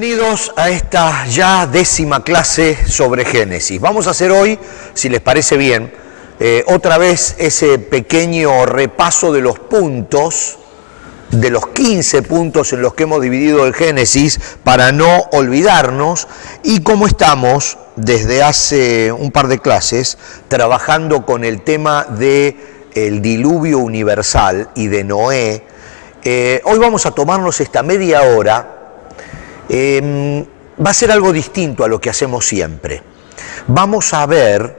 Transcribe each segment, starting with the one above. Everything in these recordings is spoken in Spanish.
Bienvenidos a esta ya 10ª clase sobre Génesis. Vamos a hacer hoy, si les parece bien, otra vez ese pequeño repaso de los puntos, de los 15 puntos en los que hemos dividido el Génesis, para no olvidarnos, y como estamos desde hace un par de clases trabajando con el tema del diluvio universal y de Noé, hoy vamos a tomarnos esta media hora. Va a ser algo distinto a lo que hacemos siempre. Vamos a ver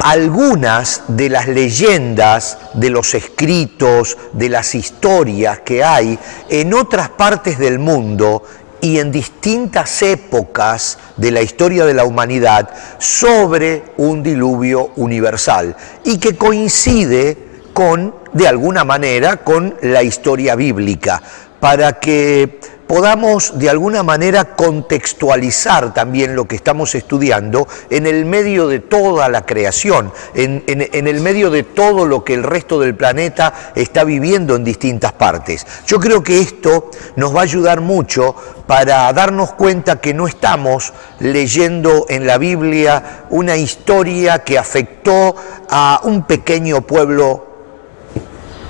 algunas de las leyendas, de los escritos, de las historias que hay en otras partes del mundo y en distintas épocas de la historia de la humanidad sobre un diluvio universal y que coincide con, de alguna manera, con la historia bíblica, para que podamos de alguna manera contextualizar también lo que estamos estudiando en el medio de toda la creación, en el medio de todo lo que el resto del planeta está viviendo en distintas partes. Yo creo que esto nos va a ayudar mucho para darnos cuenta que no estamos leyendo en la Biblia una historia que afectó a un pequeño pueblo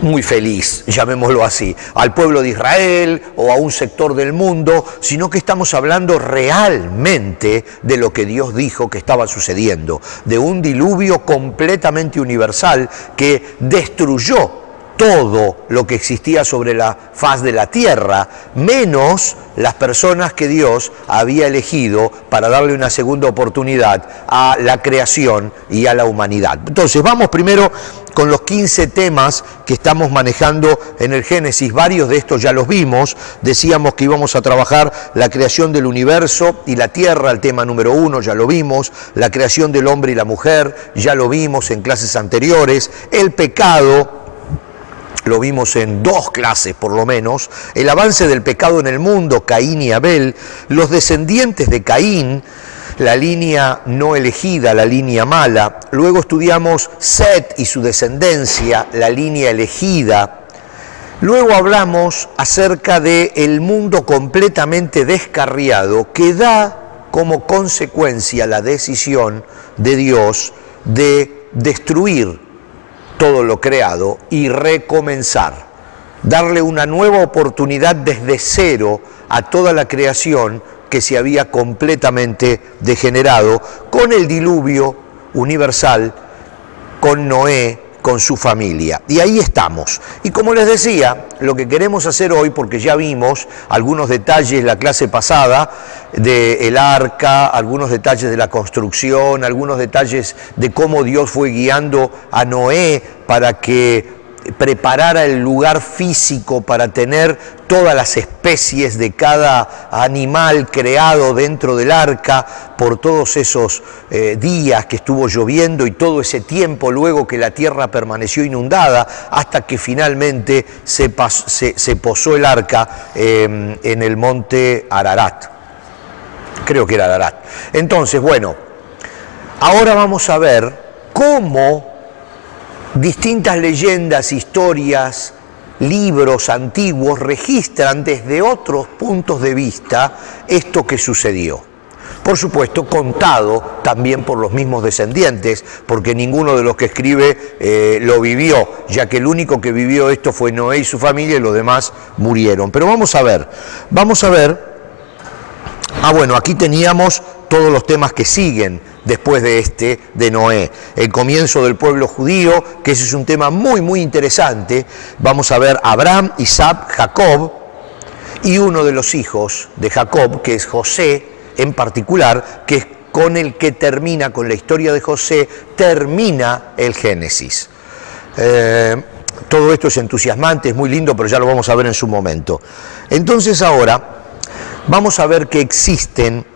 muy feliz, llamémoslo así, al pueblo de Israel o a un sector del mundo, sino que estamos hablando realmente de lo que Dios dijo que estaba sucediendo, de un diluvio completamente universal que destruyó todo lo que existía sobre la faz de la tierra, menos las personas que Dios había elegido para darle una segunda oportunidad a la creación y a la humanidad. Entonces, vamos primero con los 15 temas que estamos manejando en el Génesis. Varios de estos ya los vimos. Decíamos que íbamos a trabajar la creación del universo y la tierra, el tema número 1, ya lo vimos. La creación del hombre y la mujer, ya lo vimos en clases anteriores. El pecado, lo vimos en 2 clases por lo menos. El avance del pecado en el mundo, Caín y Abel. Los descendientes de Caín, la línea no elegida, la línea mala. Luego estudiamos Set y su descendencia, la línea elegida. Luego hablamos acerca del mundo completamente descarriado que da como consecuencia la decisión de Dios de destruir todo lo creado y recomenzar, darle una nueva oportunidad desde cero a toda la creación que se había completamente degenerado con el diluvio universal, con Noé, con su familia. Y ahí estamos. Y como les decía, lo que queremos hacer hoy, porque ya vimos algunos detalles la clase pasada del arca, algunos detalles de la construcción, algunos detalles de cómo Dios fue guiando a Noé para que preparara el lugar físico para tener todas las especies de cada animal creado dentro del arca por todos esos días que estuvo lloviendo y todo ese tiempo luego que la tierra permaneció inundada hasta que finalmente se posó el arca en el monte Ararat. Creo que era Ararat. Entonces, bueno, ahora vamos a ver cómo distintas leyendas, historias, libros antiguos registran desde otros puntos de vista esto que sucedió. Por supuesto, contado también por los mismos descendientes, porque ninguno de los que escribe lo vivió, ya que el único que vivió esto fue Noé y su familia y los demás murieron. Pero vamos a ver, bueno, aquí teníamos todos los temas que siguen después de este, de Noé. El comienzo del pueblo judío, que ese es un tema muy, muy interesante. Vamos a ver Abraham, Isaac, Jacob, y uno de los hijos de Jacob, que es José en particular, que es con el que termina, con la historia de José, termina el Génesis. Todo esto es entusiasmante, es muy lindo, pero ya lo vamos a ver en su momento. Entonces ahora vamos a ver que existen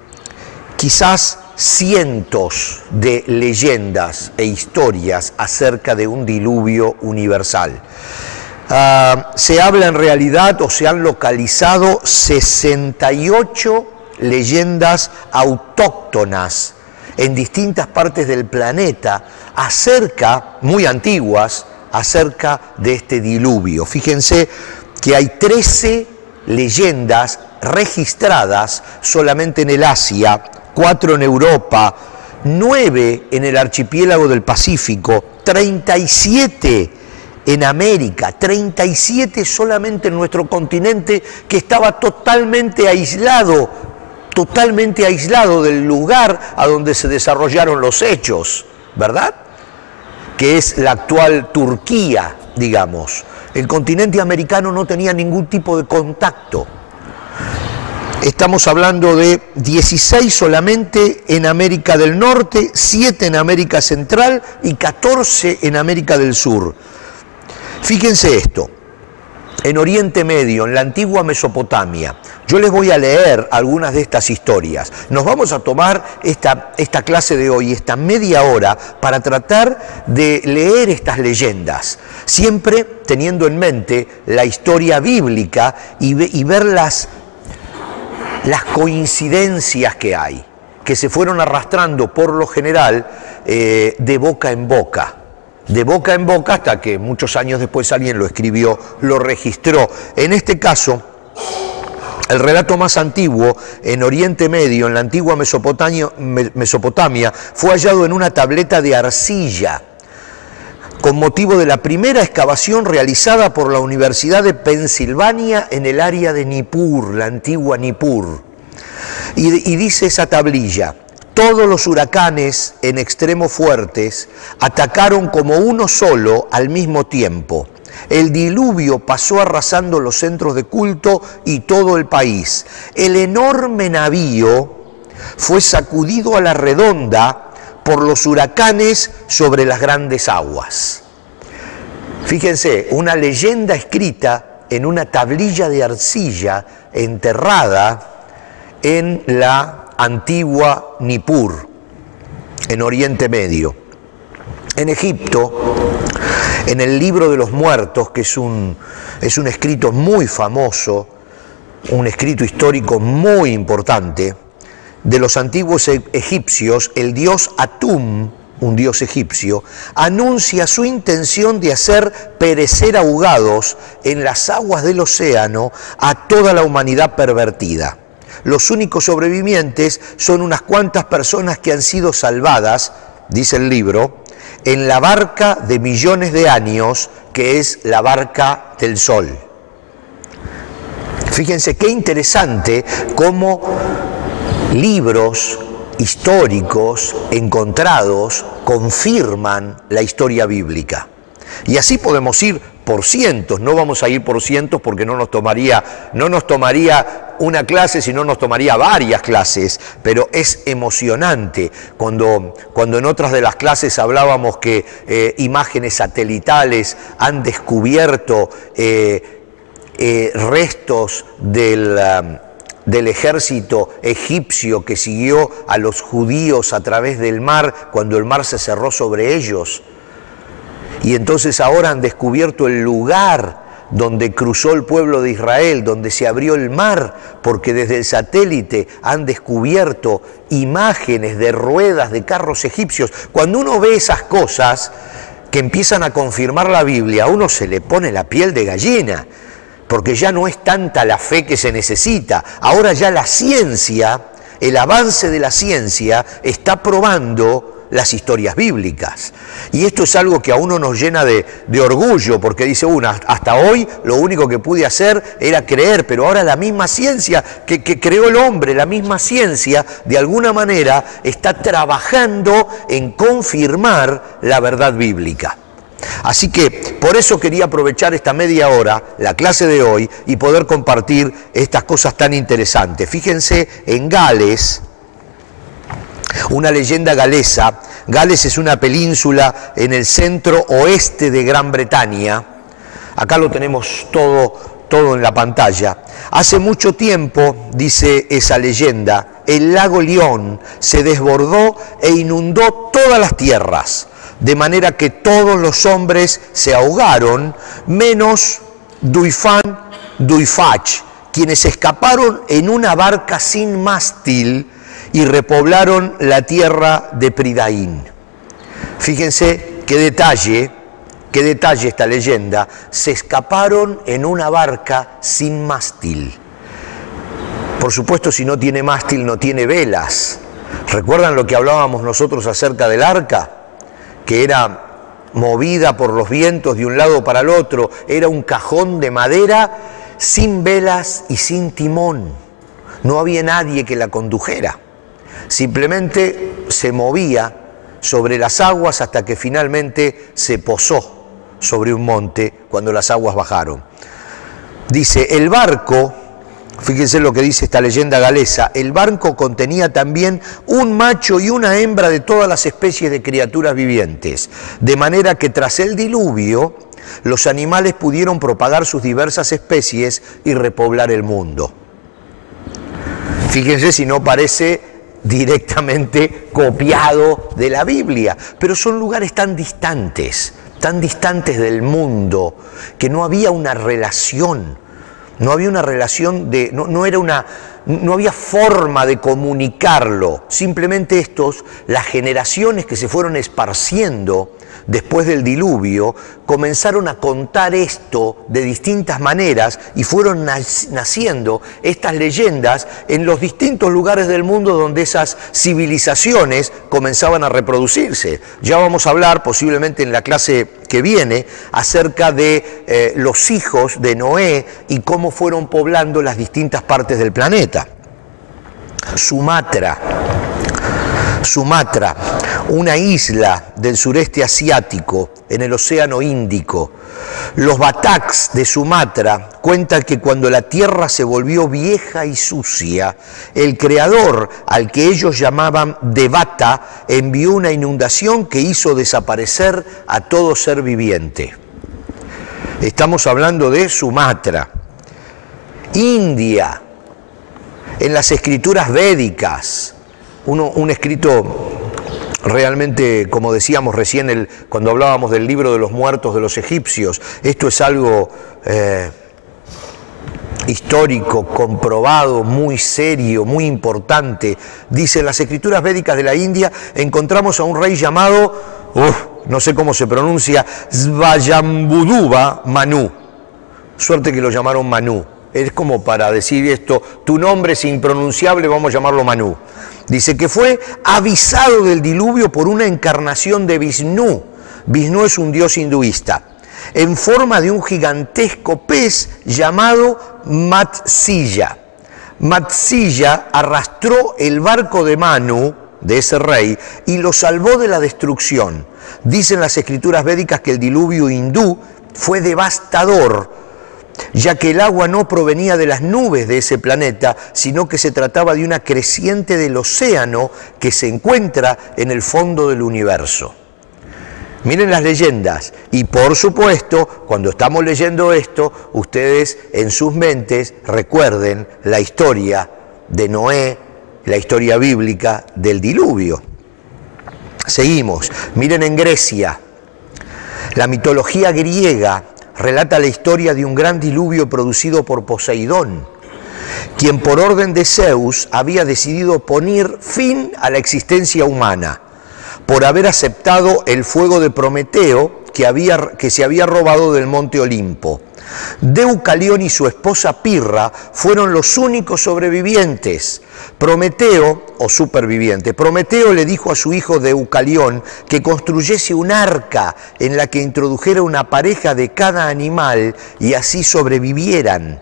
quizás cientos de leyendas e historias acerca de un diluvio universal. Se habla en realidad o se han localizado 68 leyendas autóctonas en distintas partes del planeta acerca, muy antiguas, acerca de este diluvio. Fíjense que hay 13 leyendas registradas solamente en el Asia, 4 en Europa, 9 en el archipiélago del Pacífico, 37 en América, 37 solamente en nuestro continente, que estaba totalmente aislado del lugar a donde se desarrollaron los hechos, ¿verdad? Que es la actual Turquía, digamos. El continente americano no tenía ningún tipo de contacto. Estamos hablando de 16 solamente en América del Norte, 7 en América Central y 14 en América del Sur. Fíjense esto, en Oriente Medio, en la antigua Mesopotamia, yo les voy a leer algunas de estas historias. Nos vamos a tomar esta clase de hoy, esta media hora, para tratar de leer estas leyendas, siempre teniendo en mente la historia bíblica y ver las coincidencias que hay, que se fueron arrastrando por lo general de boca en boca. De boca en boca hasta que muchos años después alguien lo escribió, lo registró. En este caso, el relato más antiguo en Oriente Medio, en la antigua Mesopotamia, fue hallado en una tableta de arcilla, con motivo de la primera excavación realizada por la Universidad de Pensilvania en el área de Nippur, la antigua Nippur. Y dice esa tablilla: todos los huracanes en extremo fuertes atacaron como uno solo al mismo tiempo. El diluvio pasó arrasando los centros de culto y todo el país. El enorme navío fue sacudido a la redonda por los huracanes sobre las grandes aguas. Fíjense, una leyenda escrita en una tablilla de arcilla enterrada en la antigua Nippur, en Oriente Medio. En Egipto, en el Libro de los Muertos, que es un escrito muy famoso, un escrito histórico muy importante, de los antiguos egipcios, el dios Atum, un dios egipcio, anuncia su intención de hacer perecer ahogados en las aguas del océano a toda la humanidad pervertida. Los únicos sobrevivientes son unas cuantas personas que han sido salvadas, dice el libro, en la barca de millones de años, que es la barca del Sol. Fíjense qué interesante cómo libros históricos encontrados confirman la historia bíblica. Y así podemos ir por cientos, no vamos a ir por cientos porque no nos tomaría una clase, sino nos tomaría varias clases, pero es emocionante cuando en otras de las clases hablábamos que imágenes satelitales han descubierto restos del ejército egipcio que siguió a los judíos a través del mar cuando el mar se cerró sobre ellos. Y entonces ahora han descubierto el lugar donde cruzó el pueblo de Israel, donde se abrió el mar, porque desde el satélite han descubierto imágenes de ruedas de carros egipcios. Cuando uno ve esas cosas que empiezan a confirmar la Biblia, a uno se le pone la piel de gallina, porque ya no es tanta la fe que se necesita. Ahora ya la ciencia, el avance de la ciencia, está probando las historias bíblicas. Y esto es algo que a uno nos llena de orgullo, porque dice uno, hasta hoy lo único que pude hacer era creer, pero ahora la misma ciencia que creó el hombre, la misma ciencia, de alguna manera está trabajando en confirmar la verdad bíblica. Así que por eso quería aprovechar esta media hora, la clase de hoy, y poder compartir estas cosas tan interesantes. Fíjense en Gales, una leyenda galesa. Gales es una península en el centro oeste de Gran Bretaña. Acá lo tenemos todo en la pantalla. Hace mucho tiempo, dice esa leyenda, el lago Lion se desbordó e inundó todas las tierras, de manera que todos los hombres se ahogaron, menos Duifan Duifach, quienes escaparon en una barca sin mástil y repoblaron la tierra de Pridaín. Fíjense qué detalle esta leyenda. Se escaparon en una barca sin mástil. Por supuesto, si no tiene mástil, no tiene velas. ¿Recuerdan lo que hablábamos nosotros acerca del arca? Que era movida por los vientos de un lado para el otro. Era un cajón de madera sin velas y sin timón. No había nadie que la condujera. Simplemente se movía sobre las aguas hasta que finalmente se posó sobre un monte cuando las aguas bajaron. Dice, el barco, fíjense lo que dice esta leyenda galesa, el barco contenía también un macho y una hembra de todas las especies de criaturas vivientes, de manera que tras el diluvio los animales pudieron propagar sus diversas especies y repoblar el mundo. Fíjense si no parece directamente copiado de la Biblia, pero son lugares tan distantes del mundo, que no había una relación, no había forma de comunicarlo. Simplemente las generaciones que se fueron esparciendo después del diluvio, comenzaron a contar esto de distintas maneras y fueron naciendo estas leyendas en los distintos lugares del mundo donde esas civilizaciones comenzaban a reproducirse. Ya vamos a hablar, posiblemente en la clase que viene, acerca de los hijos de Noé y cómo fueron poblando las distintas partes del planeta. Sumatra, una isla del sureste asiático, en el Océano Índico. Los bataks de Sumatra cuentan que cuando la tierra se volvió vieja y sucia, el creador, al que ellos llamaban Devata, envió una inundación que hizo desaparecer a todo ser viviente. Estamos hablando de Sumatra. India, en las escrituras védicas, un escrito realmente, como decíamos recién cuando hablábamos del libro de los muertos de los egipcios, esto es algo histórico, comprobado, muy serio, muy importante. Dice, en las escrituras védicas de la India encontramos a un rey llamado, no sé cómo se pronuncia, Svayambhuva Manu. Suerte que lo llamaron Manu. Es como para decir esto, tu nombre es impronunciable, vamos a llamarlo Manu. Dice que fue avisado del diluvio por una encarnación de Vishnu. Vishnu es un dios hinduista, en forma de un gigantesco pez llamado Matsya. Matsya arrastró el barco de Manu, de ese rey, y lo salvó de la destrucción. Dicen las escrituras védicas que el diluvio hindú fue devastador, ya que el agua no provenía de las nubes de ese planeta, sino que se trataba de una creciente del océano que se encuentra en el fondo del universo. Miren las leyendas, y por supuesto, cuando estamos leyendo esto, ustedes en sus mentes recuerden la historia de Noé, la historia bíblica del diluvio. Seguimos, miren en Grecia, la mitología griega relata la historia de un gran diluvio producido por Poseidón, quien por orden de Zeus había decidido poner fin a la existencia humana por haber aceptado el fuego de Prometeo que se había robado del monte Olimpo. Deucalión y su esposa Pirra fueron los únicos sobrevivientes. Prometeo le dijo a su hijo Deucalión que construyese un arca en la que introdujera una pareja de cada animal y así sobrevivieran.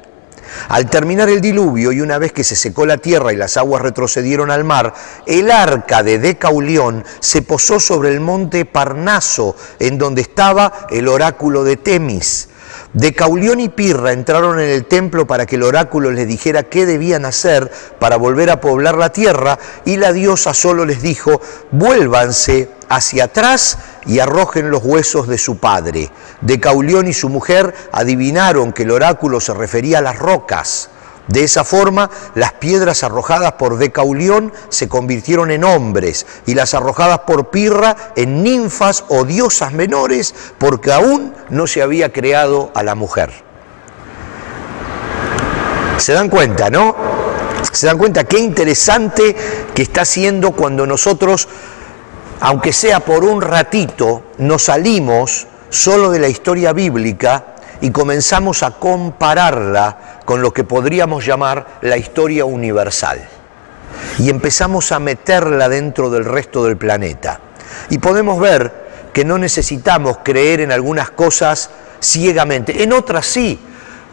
Al terminar el diluvio y una vez que se secó la tierra y las aguas retrocedieron al mar, el arca de Deucalión se posó sobre el monte Parnaso, en donde estaba el oráculo de Temis. Deucalión y Pirra entraron en el templo para que el oráculo les dijera qué debían hacer para volver a poblar la tierra, y la diosa solo les dijo: vuélvanse hacia atrás y arrojen los huesos de su padre. Deucalión y su mujer adivinaron que el oráculo se refería a las rocas. De esa forma, las piedras arrojadas por Deucalión se convirtieron en hombres y las arrojadas por Pirra en ninfas o diosas menores, porque aún no se había creado a la mujer. ¿Se dan cuenta, no? ¿Se dan cuenta qué interesante que está siendo cuando nosotros, aunque sea por un ratito, nos salimos solo de la historia bíblica y comenzamos a compararla con lo que podríamos llamar la historia universal. Y empezamos a meterla dentro del resto del planeta. Y podemos ver que no necesitamos creer en algunas cosas ciegamente, en otras sí,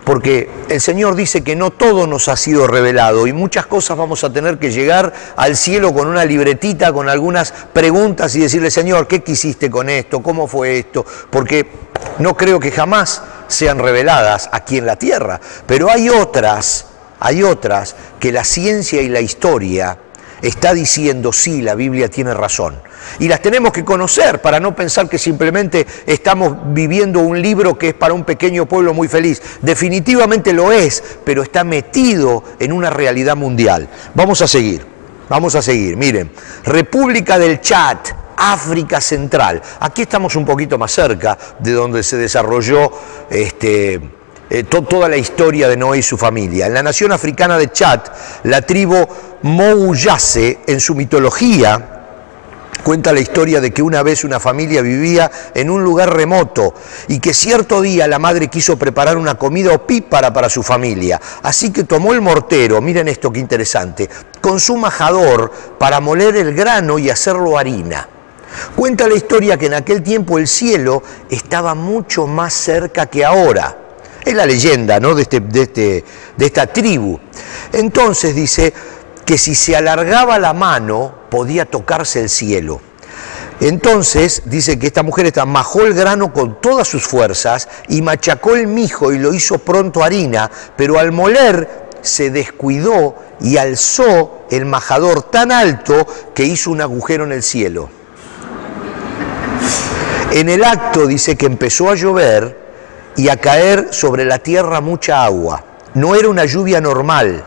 porque el Señor dice que no todo nos ha sido revelado y muchas cosas vamos a tener que llegar al cielo con una libretita, con algunas preguntas y decirle, Señor, ¿qué quisiste con esto? ¿Cómo fue esto? Porque no creo que jamás sean reveladas aquí en la tierra, pero hay otras que la ciencia y la historia está diciendo, sí, la Biblia tiene razón. Y las tenemos que conocer para no pensar que simplemente estamos viviendo un libro que es para un pequeño pueblo muy feliz. Definitivamente lo es, pero está metido en una realidad mundial. Vamos a seguir. Miren, República del Chad, África Central. Aquí estamos un poquito más cerca de donde se desarrolló toda la historia de Noé y su familia. En la nación africana de Chad, la tribu Mouyase, en su mitología, cuenta la historia de que una vez una familia vivía en un lugar remoto y que cierto día la madre quiso preparar una comida opípara para su familia. Así que tomó el mortero, miren esto qué interesante, con su majador para moler el grano y hacerlo harina. Cuenta la historia que en aquel tiempo el cielo estaba mucho más cerca que ahora. Es la leyenda, ¿no?, de esta tribu. Entonces dice que si se alargaba la mano podía tocarse el cielo. Entonces dice que esta mujer majó el grano con todas sus fuerzas y machacó el mijo y lo hizo pronto harina, pero al moler se descuidó y alzó el majador tan alto que hizo un agujero en el cielo. En el acto dice que empezó a llover y a caer sobre la tierra mucha agua. No era una lluvia normal.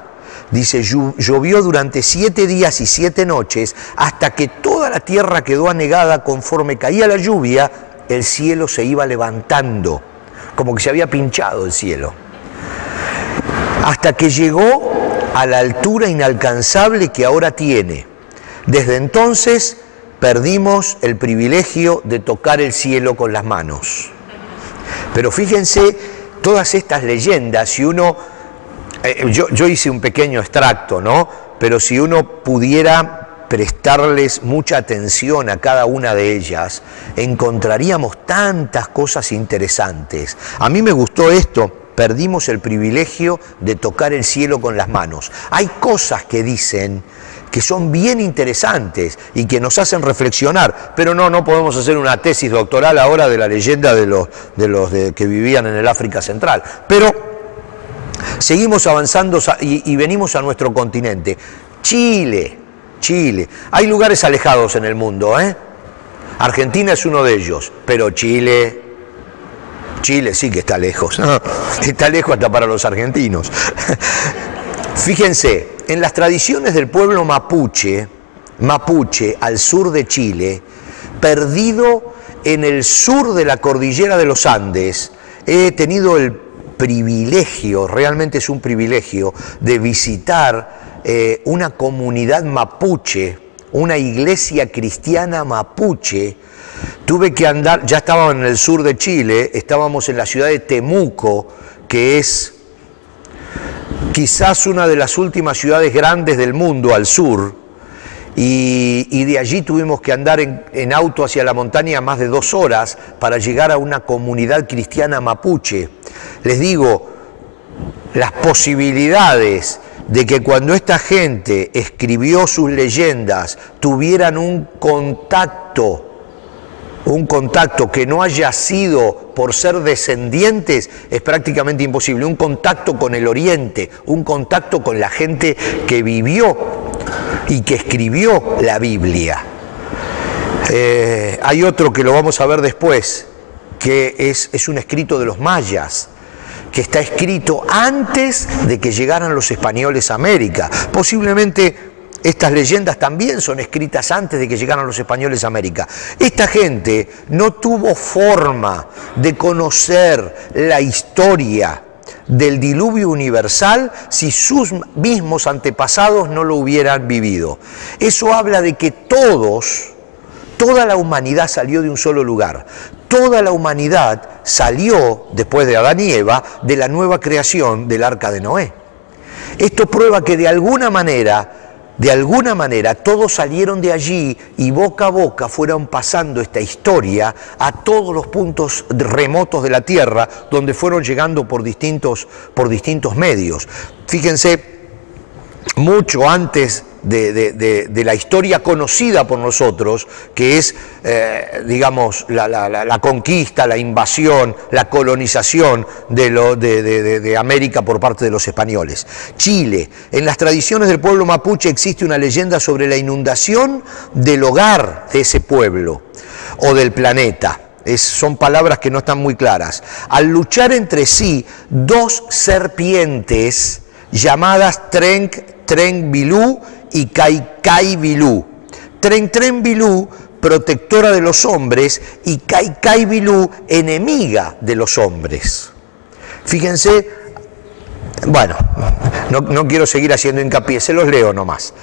Dice, llovió durante 7 días y 7 noches hasta que toda la tierra quedó anegada. Conforme caía la lluvia, el cielo se iba levantando, como que se había pinchado el cielo. Hasta que llegó a la altura inalcanzable que ahora tiene. Desde entonces perdimos el privilegio de tocar el cielo con las manos. Pero fíjense, todas estas leyendas, si uno... Yo hice un pequeño extracto, ¿no? Pero si uno pudiera prestarles mucha atención a cada una de ellas, encontraríamos tantas cosas interesantes. A mí me gustó esto, perdimos el privilegio de tocar el cielo con las manos. Hay cosas que dicen que son bien interesantes y que nos hacen reflexionar, pero no podemos hacer una tesis doctoral ahora de la leyenda de los que vivían en el África Central. Pero seguimos avanzando y venimos a nuestro continente. Chile. Hay lugares alejados en el mundo, ¿eh? Argentina es uno de ellos, pero Chile sí que está lejos, ¿no? Está lejos hasta para los argentinos. Fíjense, en las tradiciones del pueblo mapuche, al sur de Chile, perdido en el sur de la cordillera de los Andes, he tenido el privilegio, realmente es un privilegio, de visitar una comunidad mapuche, una iglesia cristiana mapuche. Tuve que andar, ya estábamos en el sur de Chile, estábamos en la ciudad de Temuco, que es quizás una de las últimas ciudades grandes del mundo al sur, y de allí tuvimos que andar en auto hacia la montaña más de 2 horas para llegar a una comunidad cristiana mapuche. Les digo, las posibilidades de que cuando esta gente escribió sus leyendas tuvieran un contacto que no haya sido por ser descendientes, es prácticamente imposible. Un contacto con el Oriente, un contacto con la gente que vivió y que escribió la Biblia. Hay otro que lo vamos a ver después, que es un escrito de los mayas, que está escrito antes de que llegaran los españoles a América. Posiblemente estas leyendas también son escritas antes de que llegaran los españoles a América. Esta gente no tuvo forma de conocer la historia del diluvio universal si sus mismos antepasados no lo hubieran vivido. Eso habla de que todos Toda la humanidad salió de un solo lugar. Toda la humanidad salió, después de Adán y Eva, de la nueva creación del Arca de Noé. Esto prueba que de alguna manera, todos salieron de allí y boca a boca fueron pasando esta historia a todos los puntos remotos de la Tierra, donde fueron llegando por distintos medios. Fíjense, mucho antes de la historia conocida por nosotros, que es, digamos, la conquista, la invasión, la colonización de América por parte de los españoles. Chile. En las tradiciones del pueblo mapuche existe una leyenda sobre la inundación del hogar de ese pueblo o del planeta. Son palabras que no están muy claras. Al luchar entre sí, dos serpientes llamadas Tren Bilú y Cai Bilú. Tren Bilú, protectora de los hombres, y Cai Bilú, enemiga de los hombres. Fíjense, bueno, no quiero seguir haciendo hincapié, se los leo nomás.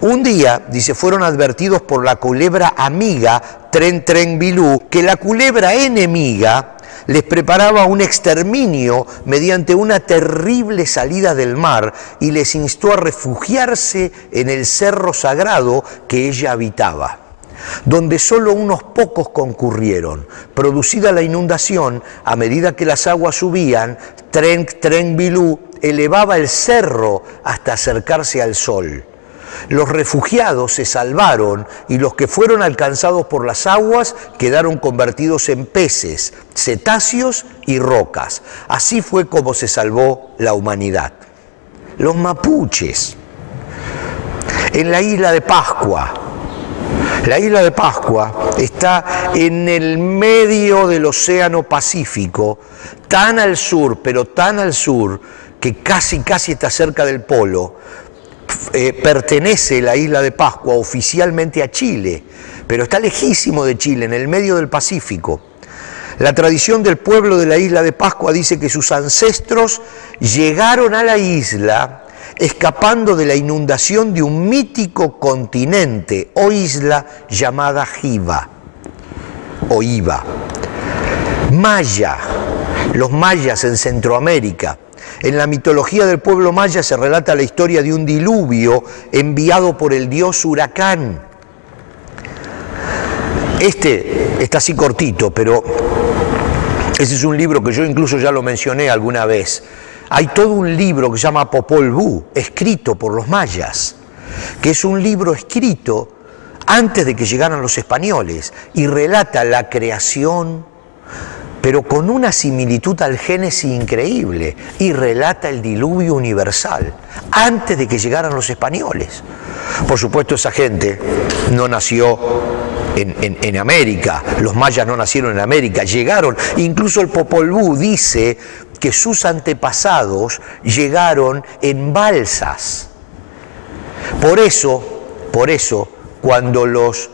Un día, dice, fueron advertidos por la culebra amiga Tren Bilú que la culebra enemiga les preparaba un exterminio mediante una terrible salida del mar y les instó a refugiarse en el cerro sagrado que ella habitaba, donde solo unos pocos concurrieron. Producida la inundación, a medida que las aguas subían, Tren Bilú elevaba el cerro hasta acercarse al sol. Los refugiados se salvaron y los que fueron alcanzados por las aguas quedaron convertidos en peces, cetáceos y rocas. Así fue como se salvó la humanidad. Los mapuches. En la isla de Pascua. La isla de Pascua está en el medio del Océano Pacífico, tan al sur, pero tan al sur, que casi está cerca del polo. Pertenece la isla de Pascua oficialmente a Chile, pero está lejísimo de Chile, en el medio del Pacífico. La tradición del pueblo de la isla de Pascua dice que sus ancestros llegaron a la isla escapando de la inundación de un mítico continente o isla llamada Jiva o Iva. Maya, los mayas en Centroamérica. En la mitología del pueblo maya se relata la historia de un diluvio enviado por el dios Huracán. Este está así cortito, pero ese es un libro que yo incluso ya lo mencioné alguna vez. Hay todo un libro que se llama Popol Vuh, escrito por los mayas, que es un libro escrito antes de que llegaran los españoles y relata la creación, pero con una similitud al Génesis increíble, y relata el diluvio universal, antes de que llegaran los españoles. Por supuesto, esa gente no nació en América, los mayas no nacieron en América, llegaron, incluso el Popol Vuh dice que sus antepasados llegaron en balsas. Por eso, cuando los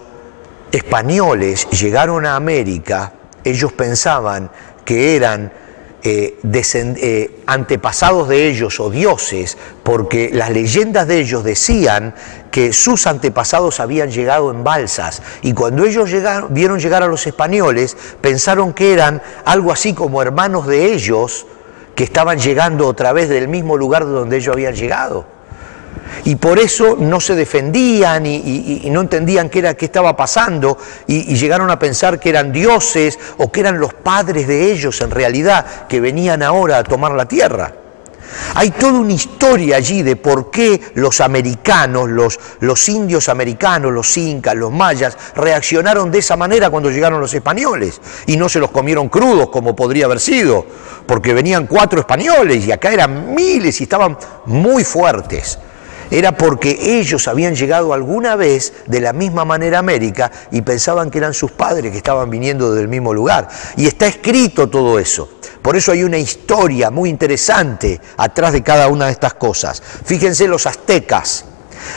españoles llegaron a América, ellos pensaban que eran antepasados de ellos o dioses, porque las leyendas de ellos decían que sus antepasados habían llegado en balsas, y cuando ellos vieron llegar a los españoles, pensaron que eran algo así como hermanos de ellos que estaban llegando otra vez del mismo lugar de donde ellos habían llegado. Y por eso no se defendían y no entendían qué estaba pasando, y llegaron a pensar que eran dioses o que eran los padres de ellos en realidad, que venían ahora a tomar la tierra. Hay toda una historia allí de por qué los americanos, los indios americanos, los incas, los mayas, reaccionaron de esa manera cuando llegaron los españoles y no se los comieron crudos como podría haber sido, porque venían 4 españoles y acá eran miles y estaban muy fuertes. Era porque ellos habían llegado alguna vez de la misma manera a América y pensaban que eran sus padres que estaban viniendo del mismo lugar. Y está escrito todo eso. Por eso hay una historia muy interesante atrás de cada una de estas cosas. Fíjense los aztecas.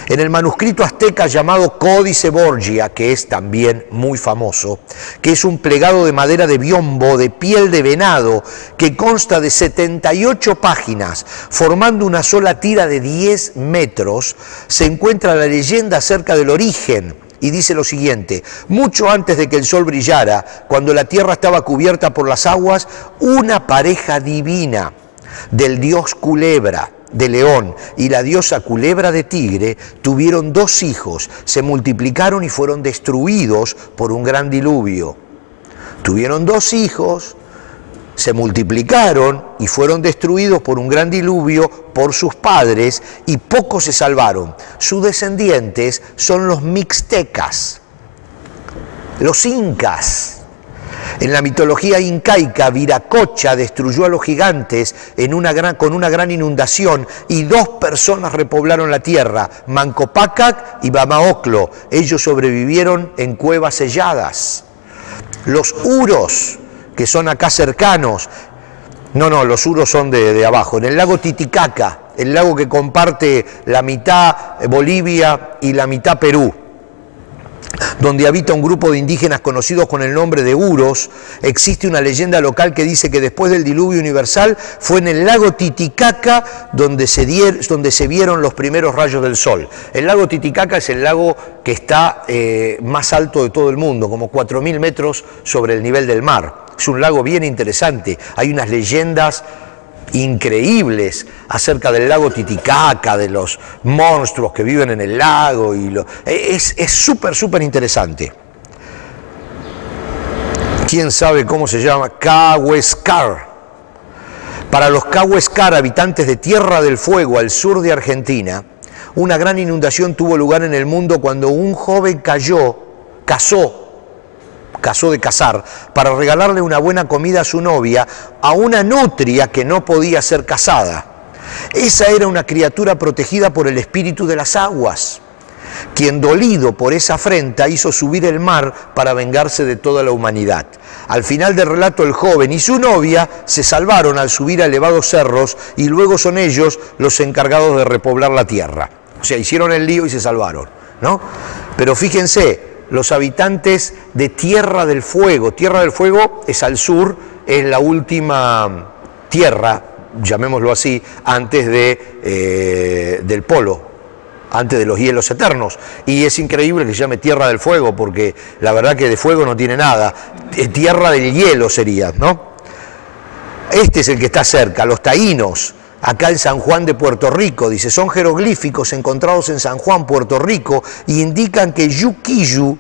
En el manuscrito azteca llamado Códice Borgia, que es también muy famoso, que es un plegado de madera de biombo de piel de venado que consta de 78 páginas, formando una sola tira de 10 metros, se encuentra la leyenda acerca del origen, y dice lo siguiente: mucho antes de que el sol brillara, cuando la tierra estaba cubierta por las aguas, una pareja divina del dios culebra, de león, y la diosa culebra de tigre, tuvieron 2 hijos, se multiplicaron y fueron destruidos por un gran diluvio. Tuvieron 2 hijos, se multiplicaron y fueron destruidos por un gran diluvio por sus padres, y pocos se salvaron. Sus descendientes son los mixtecas, los incas. En la mitología incaica, Viracocha destruyó a los gigantes con una gran inundación, y 2 personas repoblaron la tierra, Manco Pácac y Bamaoclo. Ellos sobrevivieron en cuevas selladas. Los huros, que son acá cercanos, los huros son de abajo, en el lago Titicaca, el lago que comparte la mitad Bolivia y la mitad Perú, donde habita un grupo de indígenas conocidos con el nombre de huros. Existe una leyenda local que dice que después del diluvio universal fue en el lago Titicaca donde se vieron los primeros rayos del sol. El lago Titicaca es el lago que está más alto de todo el mundo, como 4.000 metros sobre el nivel del mar. Es un lago bien interesante. Hay unas leyendas increíbles acerca del lago Titicaca, de los monstruos que viven en el lago, es súper interesante. ¿Quién sabe cómo se llama? Cahuéscar. Para los Cahuéscar, habitantes de Tierra del Fuego, al sur de Argentina, una gran inundación tuvo lugar en el mundo cuando un joven casó de cazar, para regalarle una buena comida a su novia, a una nutria que no podía ser cazada. Esa era una criatura protegida por el espíritu de las aguas, quien, dolido por esa afrenta, hizo subir el mar para vengarse de toda la humanidad. Al final del relato, el joven y su novia se salvaron al subir a elevados cerros, y luego son ellos los encargados de repoblar la tierra. O sea, hicieron el lío y se salvaron, ¿no? Pero fíjense, los habitantes de Tierra del Fuego es al sur, es la última tierra, llamémoslo así, antes del polo, antes de los hielos eternos. Y es increíble que se llame Tierra del Fuego, porque la verdad que de fuego no tiene nada. Tierra del hielo sería, ¿no? Este es el que está cerca, los taínos. Acá en San Juan de Puerto Rico, dice, son jeroglíficos encontrados en San Juan, Puerto Rico, y indican que Yuquillu,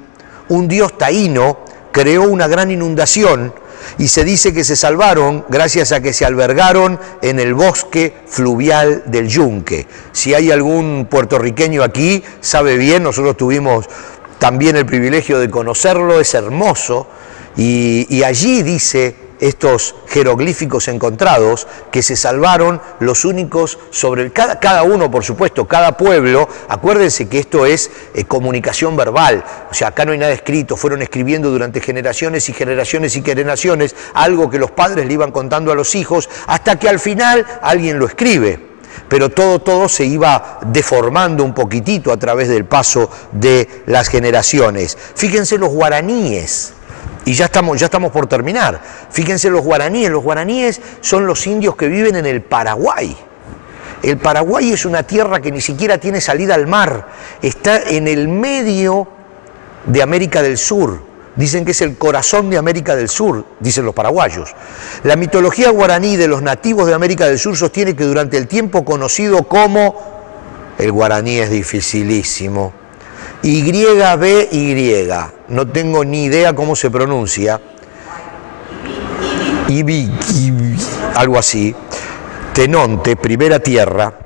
un dios taíno, creó una gran inundación, y se dice que se salvaron gracias a que se albergaron en el bosque fluvial del Yunque. Si hay algún puertorriqueño aquí, sabe bien, nosotros tuvimos también el privilegio de conocerlo, es hermoso, y allí dice estos jeroglíficos encontrados que se salvaron los únicos sobre cada uno, por supuesto, cada pueblo. Acuérdense que esto es comunicación verbal, o sea, acá no hay nada escrito, fueron escribiendo durante generaciones y generaciones y generaciones algo que los padres le iban contando a los hijos, hasta que al final alguien lo escribe. Pero todo se iba deformando un poquitito a través del paso de las generaciones. Fíjense los guaraníes. Y ya estamos por terminar. Fíjense los guaraníes son los indios que viven en el Paraguay. El Paraguay es una tierra que ni siquiera tiene salida al mar, está en el medio de América del Sur. Dicen que es el corazón de América del Sur, dicen los paraguayos. La mitología guaraní de los nativos de América del Sur sostiene que durante el tiempo conocido como, el guaraní es dificilísimo, YBY, no tengo ni idea cómo se pronuncia, algo así, Tenonte, primera tierra,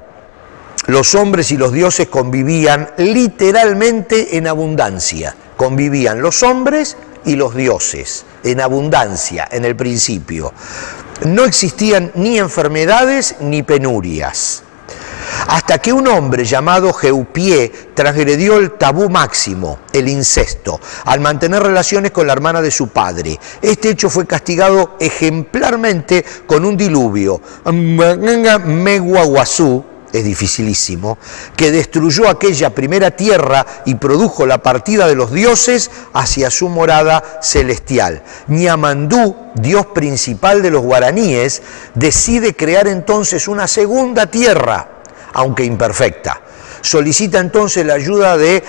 los hombres y los dioses convivían literalmente en abundancia, convivían los hombres y los dioses en abundancia en el principio. No existían ni enfermedades ni penurias. Hasta que un hombre llamado Geupié transgredió el tabú máximo, el incesto, al mantener relaciones con la hermana de su padre. Este hecho fue castigado ejemplarmente con un diluvio, Meguaguazú, es dificilísimo, que destruyó aquella primera tierra y produjo la partida de los dioses hacia su morada celestial. Ñamandú, dios principal de los guaraníes, decide crear entonces una segunda tierra, aunque imperfecta. Solicita entonces la ayuda de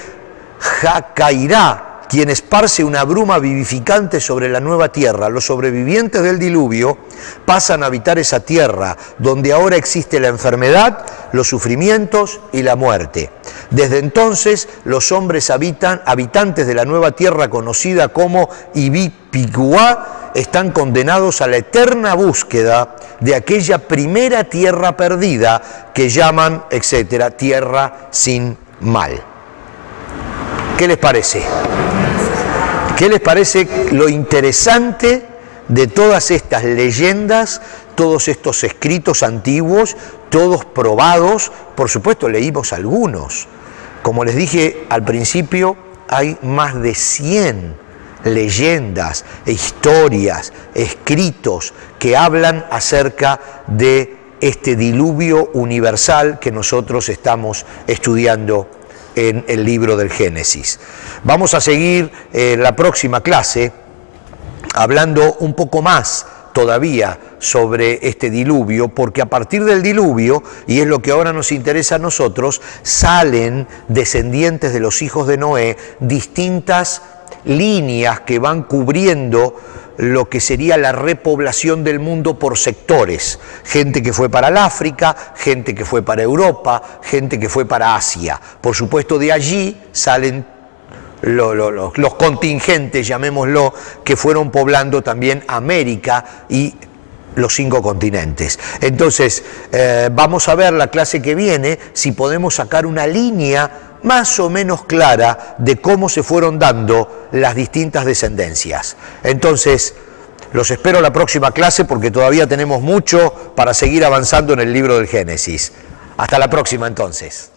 Jacairá, quien esparce una bruma vivificante sobre la nueva tierra. Los sobrevivientes del diluvio pasan a habitar esa tierra, donde ahora existe la enfermedad, los sufrimientos y la muerte. Desde entonces, los hombres habitantes de la nueva tierra conocida como Ibipiguá, están condenados a la eterna búsqueda de aquella primera tierra perdida que llaman, etcétera, tierra sin mal. ¿Qué les parece? ¿Qué les parece lo interesante de todas estas leyendas, todos estos escritos antiguos, todos probados? Por supuesto, leímos algunos. Como les dije al principio, hay más de 100 leyendas, historias, escritos que hablan acerca de este diluvio universal que nosotros estamos estudiando en el libro del Génesis. Vamos a seguir la próxima clase hablando un poco más todavía sobre este diluvio, porque a partir del diluvio, y es lo que ahora nos interesa a nosotros, salen descendientes de los hijos de Noé, distintas líneas que van cubriendo lo que sería la repoblación del mundo por sectores. Gente que fue para el África, gente que fue para Europa, gente que fue para Asia. Por supuesto, de allí salen los contingentes, llamémoslo, que fueron poblando también América y los 5 continentes. Entonces, vamos a ver la clase que viene si podemos sacar una línea más o menos clara de cómo se fueron dando las distintas descendencias. Entonces, los espero la próxima clase porque todavía tenemos mucho para seguir avanzando en el libro del Génesis. Hasta la próxima entonces.